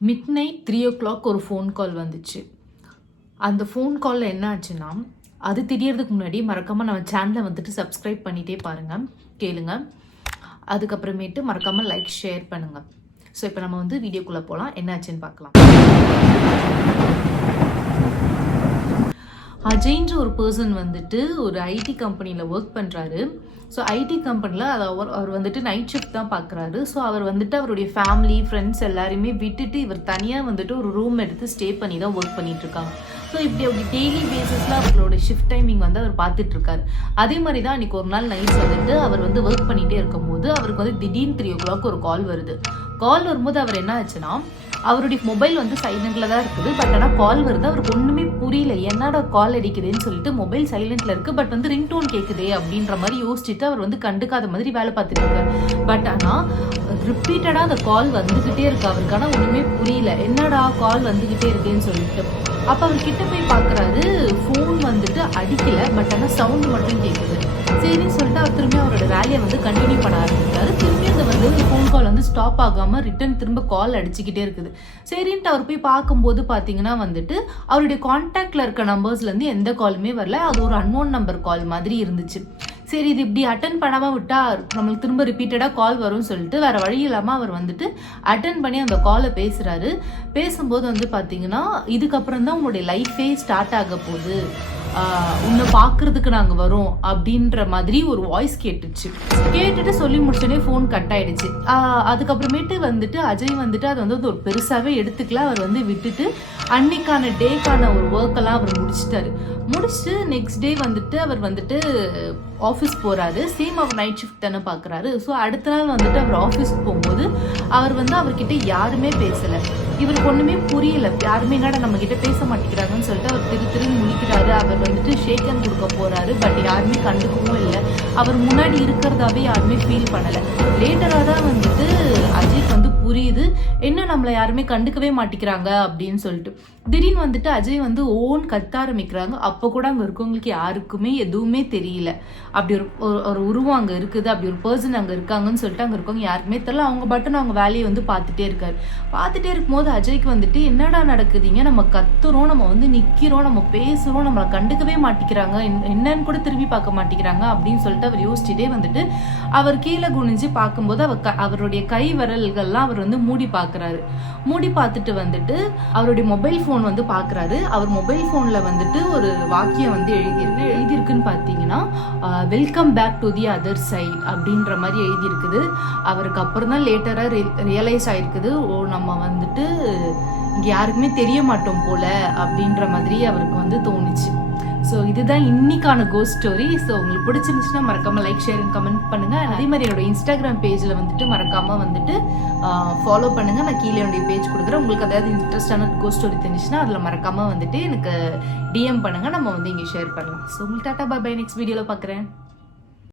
Midnight 3 ஒரு phone call வந்துச்சு. அந்த ஃபோன் காலில் என்ன ஆச்சுன்னா, அது தெரியறதுக்கு முன்னாடி மறக்காமல் நம்ம சேனலை வந்துட்டு சப்ஸ்கிரைப் பண்ணிகிட்டே பாருங்கள், கேளுங்க. அதுக்கப்புறமேட்டு மறக்காமல் லைக், ஷேர் பண்ணுங்கள். ஸோ இப்போ நம்ம வந்து வீடியோக்குள்ளே போகலாம், என்ன ஆச்சுன்னு பார்க்கலாம். அஜய்ன்ற ஒரு பர்சன் வந்துட்டு ஒரு ஐடி கம்பெனியில் ஒர்க் பண்ணுறாரு. ஸோ ஐடி கம்பெனியில் அவர் வந்துட்டு நைட் ஷிஃப்ட் தான் பார்க்குறாரு. ஸோ அவர் வந்துட்டு அவருடைய ஃபேமிலி, ஃப்ரெண்ட்ஸ் எல்லாருமே விட்டுட்டு இவர் தனியாக வந்துட்டு ஒரு ரூம் எடுத்து ஸ்டே பண்ணி தான் ஒர்க் பண்ணிகிட்ருக்காங்க. ஸோ அப்படி டெய்லி பேசிஸில் அவங்களோட ஷிஃப்ட் டைமிங் வந்து அவர் பார்த்துட்ருக்காரு. அதே மாதிரி தான் அன்றைக்கி ஒரு நாள் நைட் வந்துட்டு அவர் வந்து ஒர்க் பண்ணிகிட்டே இருக்கும்போது அவருக்கு வந்து திடீர்னு 3 ஒரு கால் வருது. கால் வரும்போது அவர் என்ன ஆச்சுன்னா, அவருடைய மொபைல் வந்து சைலண்டில் தான் இருக்குது. பட் ஆனால் கால் வருது, அவருக்கு ஒன்றுமே புரியல, என்னடா கால் அடிக்குதுன்னு சொல்லிட்டு மொபைல் சைலண்டில் இருக்குது, பட் வந்து ரிங்டோன் கேட்குதே அப்படின்ற மாதிரி யோசிச்சுட்டு அவர் வந்து கண்டுக்காத மாதிரி வேலை பார்த்துட்டு இருக்காரு. பட் ஆனால் ரிப்பீட்டடாக அந்த கால் வந்துக்கிட்டே இருக்கு. அவருக்கு ஆனால் ஒன்றுமே புரியல, என்னடா கால் வந்துக்கிட்டே இருக்கேன்னு சொல்லிட்டு. அப்போ அவர் கிட்ட போய் பார்க்குறாரு, ஃபோன் வந்துட்டு அடிக்கலை, பட் ஆனால் சவுண்டு மட்டும் கேட்குது. சரின்னு சொல்லிட்டு அவர் திரும்பி அவரோட வேலையை வந்து கண்டினியூ பண்ண ஆரம்பிக்கிறாரு. திரும்பி அந்த வந்து ஃபோன் கால் வந்து ஸ்டாப் ஆகாமல் ரிட்டன் திரும்ப கால் அடிச்சுக்கிட்டே இருக்குது. சரின்ட்டு அவர் போய் பார்க்கும்போது பார்த்தீங்கன்னா வந்துட்டு அவருடைய கான்டாக்டில் இருக்க நம்பர்ஸ்லேருந்து எந்த காலுமே வரல. அது ஒரு அன்னோன் நம்பர் கால் மாதிரி இருந்துச்சு. சரி, இது இப்படி அட்டன் பண்ணாமல் விட்டால் நம்மளுக்கு திரும்ப ரிப்பீட்டடாக கால் வரும்னு சொல்லிட்டு வேறு வழி இல்லாமல் அவர் வந்துட்டு அட்டன் பண்ணி அந்த காலை பேசுகிறாரு. பேசும்போது வந்து பார்த்தீங்கன்னா, இதுக்கப்புறம் தான் உங்களுடைய லைஃபே ஸ்டார்ட் ஆக போகுது, உன்னை பார்க்குறதுக்கு நாங்கள் வரோம் அப்படின்ற மாதிரி ஒரு வாய்ஸ் கேட்டுட்டு சொல்லி முடிச்சோடனே ஃபோன் கட் ஆகிடுச்சு. அதுக்கப்புறமேட்டு வந்துட்டு அஜய் வந்துட்டு அதை வந்து ஒரு பெருசாகவே எடுத்துக்கல. அவர் வந்து விட்டுட்டு அன்னைக்கான டேக்கான ஒரு ஒர்க்கெல்லாம் அவர் முடிச்சுட்டு நெக்ஸ்ட் டே வந்துட்டு அவர் வந்துட்டு ஆஃபீஸ் போகிறாரு. சேம் அவர் நைட் ஷிஃப்ட் தானே பார்க்குறாரு. ஸோ அடுத்த நாள் வந்துட்டு அவர் ஆஃபீஸ்க்கு போகும்போது அவர் வந்து அவர்கிட்ட யாருமே பேசலை. இவருக்கு ஒன்றுமே புரியல, யாருமே என்னடா நம்ம கிட்ட பேச மாட்டேங்கிறாங்கன்னு சொல்லிட்டு அவர் திரும்பி முழிக்கிறாரு. அவர் வந்துட்டு ஷேக் ஹேண்ட் கொடுக்க போகிறாரு. பட் யாருமே கண்டுக்கவும் இல்லை. அவர் முன்னாடி இருக்கிறதாவே யாருமே ஃபீல் பண்ணலை. லேட்டராக தான் வந்துட்டு அஜய்க்கு வந்து புரியுது, என்ன நம்மளை யாருமே கண்டுக்கவே மாட்டேங்கிறாங்க அப்படின்னு சொல்லிட்டு. திடீர்னு வந்துட்டு அஜய் வந்து கத்த ஆரம்பிக்கிறாங்க. அப்போ கூட அங்கே இருக்கவங்களுக்கு யாருக்குமே எதுவுமே தெரியல. அப்படி ஒரு உருவம் அங்கே இருக்குது, அப்படி ஒரு பர்சன் அங்கே இருக்காங்கன்னு சொல்லிட்டு அங்கே இருக்கவங்க யாருக்குமே தெரியல. அவங்க பட்டன் அவங்க வேலையை வந்து பார்த்துட்டே இருக்கும்போது அஜய்க்கு வந்துட்டு என்னடா நடக்குதுங்க, நம்ம கத்துறோம், நம்ம வந்து நிற்கிறோம், நம்ம பேசுகிறோம், நம்மளை கண்டுக்கவே மாட்டேங்கிறாங்க, என்னன்னு கூட திரும்பி பார்க்க மாட்டேங்கிறாங்க அப்படின்னு சொல்லிட்டு அவர் யோசிச்சுட்டே வந்துட்டு அவர் கீழே குனிஞ்சு பார்க்கும்போது அவருடைய கை விரல்கள்லாம் அவர் வந்து மூடி பார்க்குறாரு. மூடி பார்த்துட்டு வந்துட்டு அவருடைய மொபைல் ஃபோன் வந்து பார்க்குறாரு. அவர் மொபைல் ஃபோனில் வந்துட்டு ஒரு வாக்கியம் வந்து எழுதியிருக்குன்னு பார்த்தீங்கன்னா, welcome back to the other side அப்படின்ற மாதிரி எழுதியிருக்குது. அவருக்கு அப்புறம் தான் லேட்டராக ரியலைஸ் ஆகிருக்குது, நம்ம வந்துட்டு இங்கே யாருக்குமே தெரிய மாட்டோம் போல அப்படின்ற மாதிரி அவருக்கு வந்து தோணுச்சு. ஸோ இதுதான் இன்னைக்கான கோஸ்ட் ஸ்டோரி. ஸோ உங்களுக்கு பிடிச்சிருந்துச்சுன்னா மறக்காமல் லைக், ஷேர் அண்ட் கமெண்ட் பண்ணுங்கள். அதே மாதிரி என்னோட இன்ஸ்டாகிராம் பேஜில் வந்துட்டு மறக்காமல் வந்துட்டு ஃபாலோ பண்ணுங்கள். நான் கீழே என்னுடைய பேஜ் கொடுக்குறேன். உங்களுக்கு ஏதாவது இன்ட்ரெஸ்டான கோஸ்ட் ஸ்டோரி தெரிஞ்சுச்சுன்னா அதில் மறக்காமல் வந்துட்டு எனக்கு டிஎம் பண்ணுங்கள், நம்ம வந்து இங்கே ஷேர் பண்ணலாம். ஸோ உங்களுக்கு டாட்டா, பை பை, நெக்ஸ்ட் வீடியோவில் பார்க்குறேன்.